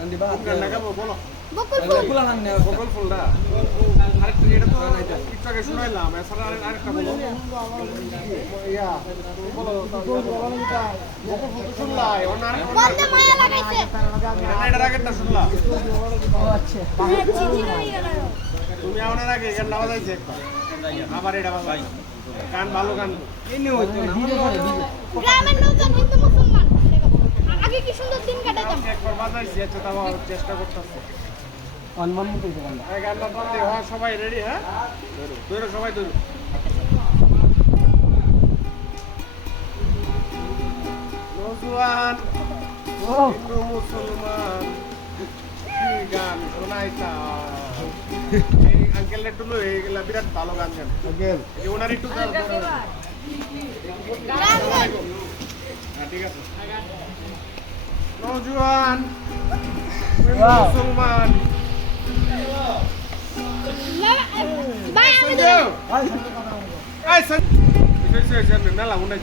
কোন বকুল ফুল বকল আরেকটা এটা তো আরেকটা বলো ইয়া বলো বকল ফুল তো শুনলাই অন্য আরেকটা বন্দে মায়া লাগাইছে না, এটার আগেরটা শুনলা তুমি আমার আগে গান না বাজাইছে একবার আবার এটা গান ভালো গান হিন্দু মুসলমান আগে কি সুন্দর দিন কাটাতাম একবার বাজাইছি আচ্ছা তাও চেষ্টা করতেছে। এই গানটা বলতে হয় সবাই রেডি হ্যাঁ? ধরো সবাই ধরো। নজওয়ান হিন্দু মুসলমান কি গান শোনাইতা এই আঙ্কেল একটু লো এইগুলা বিরাট ভালো গান গান এই ওনার একটু। হ্যাঁ, ঠিক আছে। নজওয়ান হিন্দু মুসলমান ভাই আমি সঞ্জয় এই সঞ্জয় মেলা উনাই